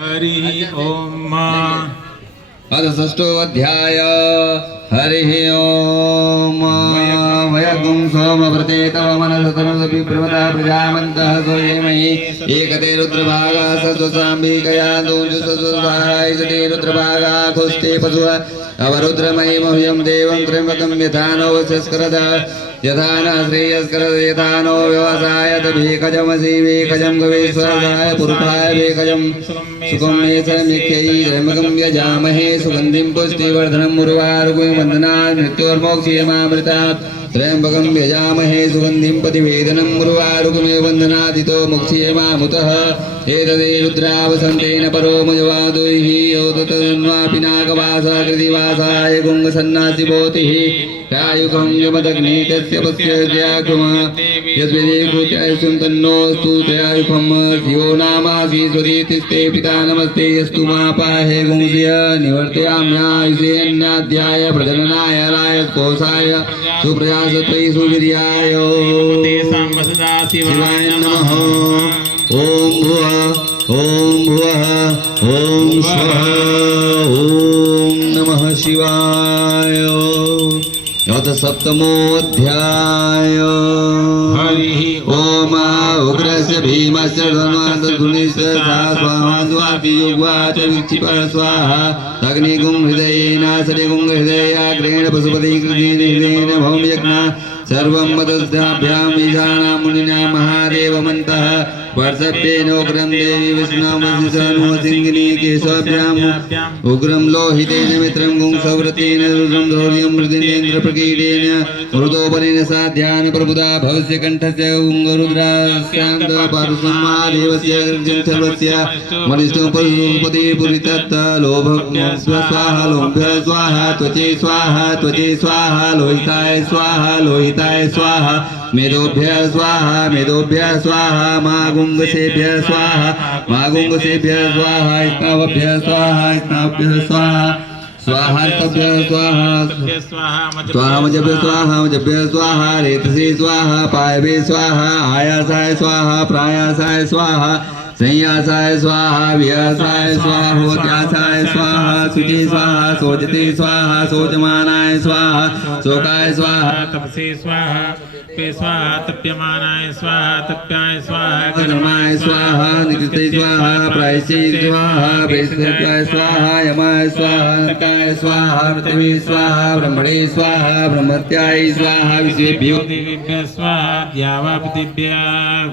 हरि ओम। अथ षष्ठोऽध्याय। हरिः ओम। वयगुं सोमव्रते तव मनसतनुरपि प्रमदा प्रजावन्तः सोयेमहि एकते रुद्रभागा सत्वसाम्बिकया दोषसुसहायते रुद्रभागा खुस्ते पशुः अवरुद्रमयि मह्यं देवं त्र्यम्बकं यथा नो वशस्करद यथा न श्रेयस्करद यथा नो व्यवसाय तभेकजमसि वेकजं गवेश्वराय पुरुषाय वेकजं सुखं मे समिख्यै त्र्यम्बकं यजामहे सुगन्धिं पुष्टिवर्धनम् उर्वारुकं वन्दनात् मृत्योर्मोक्षयमामृतात् त्र्यम्बकं यजामहे सुगन्धिं प्रतिवेदनम् उर्वारुकमेव वन्दनादितो मोक्षयमामुतः एतदे रुद्रावसन्तेन परो मयवादुः योदतन्वापि नागवासा कृतिवासाय गुङ्गसन्नासिभूतिः कायुकं यमदग्नि तस्य पस्य व्याकुम यस्वेदेवूत्यायुषं तन्नोऽस्तु तयायुखं धियो नामासि स्वरीतिस्ते पिता नमस्ते यस्तु मा पाहे गुंस्य निवर्तयाम्यायुषेन्नाध्याय प्रजननाय रायस्पोषाय सुप्रयासत्वै सुवीर्याय शिवाय नमः। ॐ भुवः ॐ भुवः ॐ स्वः ॐ नमः शिवाय। अथ सप्तमोऽध्याय। हरिः ओम उग्रस्य भीमस्य धनुर्धनुश्च स्वाहाद्वापि युग्वाच विक्षिपः स्वाहा अग्निगुं हृदयेन सरिगुं हृदयाग्रेण पशुपति हृदयेन भौम्यज्ञा सर्वं मदस्याभ्याम् ईशाना मुनिना महादेवमन्तः वर्षप्येनोग्रं देवी विष्णुमसिंगिनी केशवाभ्याम् उग्रं लोहितेन मित्रं गुंसव्रतेन रुद्रं धौर्यं मृदिनेन्द्रप्रकीटेन मृदोपनेन साध्यान प्रबुधा भवस्य कंठस्य उङ्गरुद्रास्यान्त पारुसंहादेवस्य सर्वस्य मनिष्ठोपति पुरितत् लोभभ्य स्वाहा लोभ्य स्वाहा त्वचे स्वाहा लोहिताय स्वाहा मेदोभ्य स्वाहा मागुंगसेभ्य स्वाहा स्नावभ्य स्वाहा स्वाहार्तभ्य स्वाहा मजभ्य स्वाहा रेतसे स्वाहा पायवे स्वाहा आयासाय स्वाहा प्रायासाय स्वाहा संयासाय स्वाहा व्यासाय स्वाहा होत्यासाय स्वाहा शुचि स्वाहा शोचते स्वाहा शोचमानाय स्वाहा शोकाय स्वाहा तपसे स्वाहा पे स्वाहा तप्यमानाय स्वाहा तप्याय स्वाहा धर्माय स्वाहा निकृते स्वाहा प्रायश्चे स्वाहा वैष्णवाय स्वाहा यमाय स्वाहा नरकाय स्वाहा पृथ्वी स्वाहा ब्रह्मणे स्वाहा ब्रह्मत्याय स्वाहा विश्वेभ्यो देवेभ्यः स्वाहा द्यावा पृथिव्याः